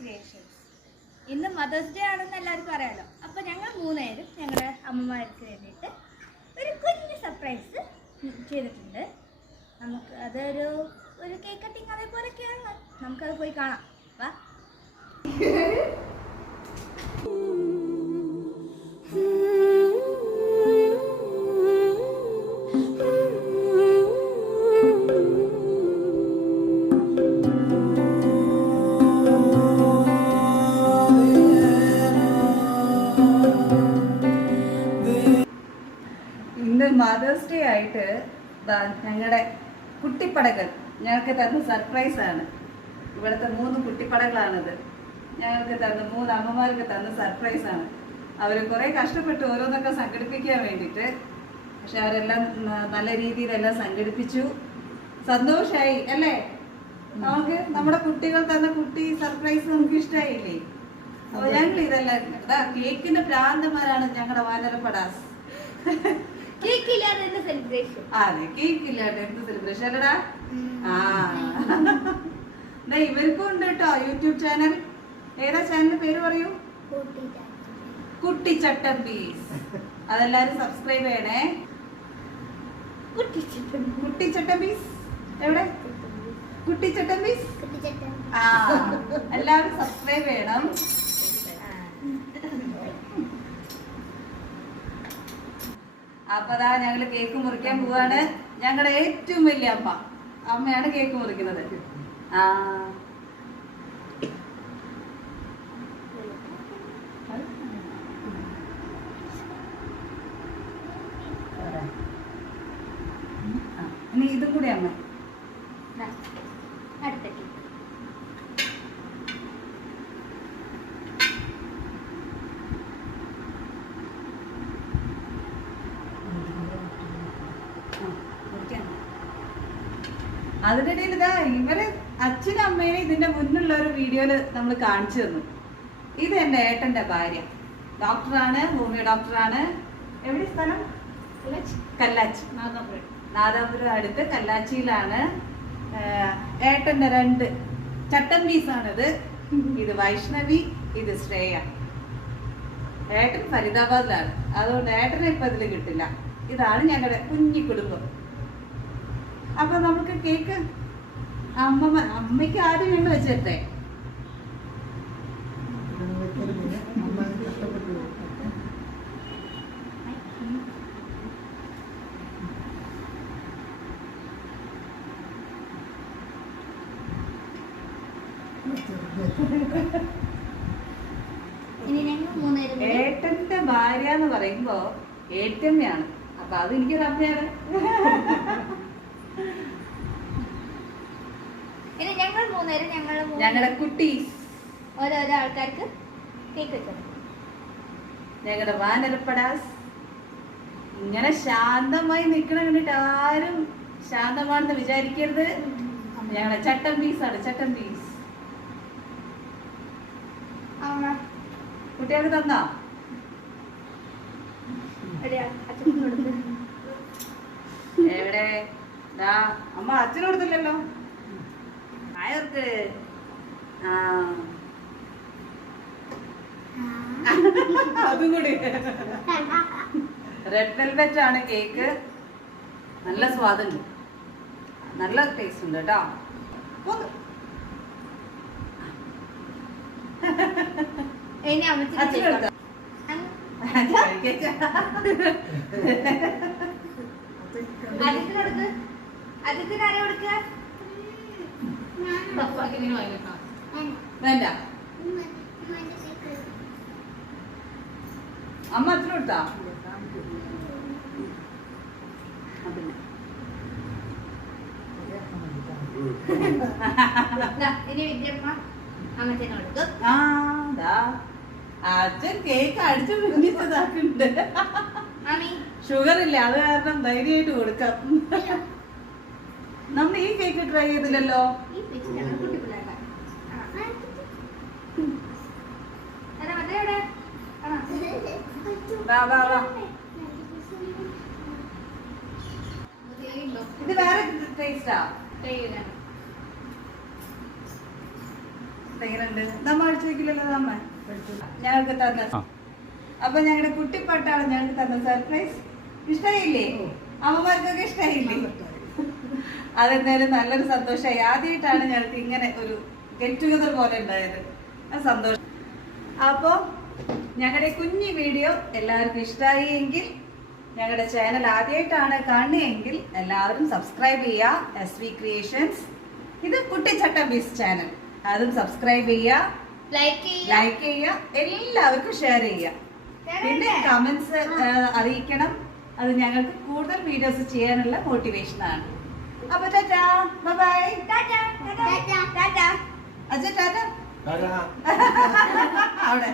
Creations. ഇന്ന് mothers day ആണെന്ന് എല്ലാവർക്കും അറിയാലോ. അപ്പോൾ ഞങ്ങൾ മൂന്നുപേരും ഞങ്ങളുടെ അമ്മമാർക്ക് വേണ്ടിയിട്ട് ഒരു കുഞ്ഞ് സർപ്രൈസ് ചെയ്തിട്ടുണ്ട്. നമുക്ക് അതൊരു കേക്ക് കട്ടിങ് അതേപോലെയൊക്കെയാണ്. നമുക്കത് പോയി കാണാം. വാ. ഇന്ന് മദേഴ്സ് ഡേ ആയിട്ട് ഞങ്ങളുടെ കുട്ടിപ്പടകൾ ഞങ്ങൾക്ക് തന്ന സർപ്രൈസാണ്. ഇവിടുത്തെ 3 കുട്ടിപ്പടകളാണിത്. ഞങ്ങൾക്ക് തന്ന 3 അമ്മമാർക്ക് തന്ന സർപ്രൈസാണ്. അവർ കുറേ കഷ്ടപ്പെട്ടു ഓരോന്നൊക്കെ സംഘടിപ്പിക്കാൻ വേണ്ടിയിട്ട്. പക്ഷെ അവരെല്ലാം നല്ല രീതിയിലെല്ലാം സംഘടിപ്പിച്ചു. സന്തോഷമായി അല്ലേ? നമുക്ക് നമ്മുടെ കുട്ടികൾ തന്ന കുട്ടി സർപ്രൈസ് നമുക്ക് ഇഷ്ടമായില്ലേ? അപ്പോൾ ഞങ്ങൾ ഇതെല്ലാം കേക്കിന്റെ പ്രാന്തന്മാരാണ് ഞങ്ങളുടെ വാനരപ്പടാസ്. കേക്ക് ഇല്ലാതെ എന്ത് സെലിബ്രേഷൻ? അതെ, കേക്ക് ഇല്ലാതെ എന്ത് സെലിബ്രേഷൻ അല്ലടാ. ഇവർക്കും ഉണ്ട് കേട്ടോ യൂട്യൂബ് ചാനൽ. ഏതാ ചാനലിന്റെ പേര് പറയൂ? കുട്ടിച്ചട്ടമ്പീസ്. അതെല്ലാരും സബ്സ്ക്രൈബ് ചെയ്യണേ. കുട്ടിച്ചട്ടമ്പീസ് എവിടെ? കുട്ടിച്ചട്ടമ്പീസ്. എല്ലാവരും സബ്സ്ക്രൈബ് ചെയ്യണം. അപ്പൊ അതാ ഞങ്ങള് കേക്ക് മുറിക്കാൻ പോവാണ്. ഞങ്ങളുടെ ഏറ്റവും വലിയ അമ്മയാണ് കേക്ക് മുറിക്കുന്നത്. ഇനി ഇതും കൂടി അമ്മ. അടുത്തേക്ക് അതിനിടയിൽ ഇതാ ഇവര് അച്ഛനും അമ്മേനെ ഇതിന്റെ മുന്നുള്ള ഒരു വീഡിയോയില് നമ്മൾ കാണിച്ചു തന്നു. ഇത് എന്റെ ഏട്ടന്റെ ഭാര്യ, ഡോക്ടറാണ്, ഹോമിയോ ഡോക്ടറാണ്. എവിടെ സ്ഥലം? കല്ലാച്ചി, നാദാപുരം അടുത്ത് കല്ലാച്ചിയിലാണ്. ഏട്ടന്റെ 2 ചട്ടമ്പീസാണിത്. ഇത് വൈഷ്ണവി, ഇത് ശ്രേയ. ഏട്ടൻ ഫരീദാബാദിലാണ്, അതുകൊണ്ട് ഏട്ടനെ ഇപ്പൊ ഇതിൽ കിട്ടില്ല. ഇതാണ് ഞങ്ങളുടെ കുഞ്ഞി കുടുംബം. അപ്പൊ നമുക്ക് കേക്ക് അമ്മയ്ക്ക് ആദ്യം ഞങ്ങൾ വെച്ചിട്ടെ. ഏട്ടന്റെ ഭാര്യ എന്ന് പറയുമ്പോ ഏട്ടമ്മയാണ്. അപ്പൊ അത് എനിക്കൊരു അമ്മയാണ്. ഞങ്ങളുടെ കുട്ടീസ് ഓരോരോ ആൾക്കാർക്ക് കേക്ക് വെച്ചത്. ഞങ്ങളുടെ വാനരപ്പടാസ് ഇങ്ങനെ ശാന്തമായി നിൽക്കണ കണ്ടിട്ട് ആരും ശാന്തമാണെന്ന് വിചാരിക്കരുത്. ഞങ്ങളുടെ ചട്ടമ്പീസാണ്, ചട്ടമ്പീസ്. കുട്ടികൾക്ക് തന്നോ? എവിടെ? അമ്മ അച്ഛന് കൊടുത്തില്ലല്ലോ. ആയർക്ക് അതും കൂടി. റെഡ് വെൽവെറ്റ് ആണ് കേക്ക്. നല്ല സ്വാദുണ്ട്, നല്ല ടേസ്റ്റ് ഉണ്ട് കേട്ടോ. വേണ്ട, അമ്മ അച്ഛന് കൊടുത്താ? അച്ഛൻ കേക്ക് അടിച്ചു പിടിച്ചതാക്കുന്നുണ്ട്. ഷുഗർ ഇല്ല, അത് കാരണം ധൈര്യമായിട്ട് കൊടുക്കാം. നമ്മൾ ഈ കേക്ക് ട്രൈ ചെയ്തില്ലല്ലോ. ഇത് വേറെ ടേസ്റ്റാ. എങ്ങനെയുണ്ട്? നമ്മ അടിച്ചു വെക്കില്ലല്ലോ നമ്മ ഞങ്ങൾക്ക് തന്ന. അപ്പൊ ഞങ്ങളുടെ കുട്ടിപ്പട്ടാളം ഞങ്ങൾക്ക് തന്ന സർപ്രൈസ് ഇഷ്ടായില്ലേ? അമ്മമാർക്കൊക്കെ ഇഷ്ടായില്ലേ? അതെന്തായാലും നല്ലൊരു സന്തോഷമായി. ആദ്യമായിട്ടാണ് ഞങ്ങൾക്ക് ഇങ്ങനെ ഒരു ഗെറ്റ് ടുഗദർ പോലെ ഉണ്ടായത്. അത് സന്തോഷം. അപ്പോൾ ഞങ്ങളുടെ കുഞ്ഞു വീഡിയോ എല്ലാവർക്കും ഇഷ്ടമായി എങ്കിൽ, ഞങ്ങളുടെ ചാനൽ ആദ്യമായിട്ടാണ് കാണുന്നതെങ്കിൽ എല്ലാവരും സബ്സ്ക്രൈബ് ചെയ്യുക. SV ക്രിയേഷൻസ്, ഇത് കുട്ടിച്ചട്ട ബീസ് ചാനൽ, അതും സബ്സ്ക്രൈബ് ചെയ്യുക, ലൈക്ക് ചെയ്യുക, എല്ലാവർക്കും ഷെയർ ചെയ്യുക. പിന്നെ കമന്റ്സ് അറിയിക്കണം. അത് ഞങ്ങൾക്ക് കൂടുതൽ വീഡിയോസ് ചെയ്യാനുള്ള മോട്ടിവേഷൻ ആണ്. അപ്പൊ ടാറ്റാ, ബൈ. അച്ഛാ ടാറ്റാ അവിടെ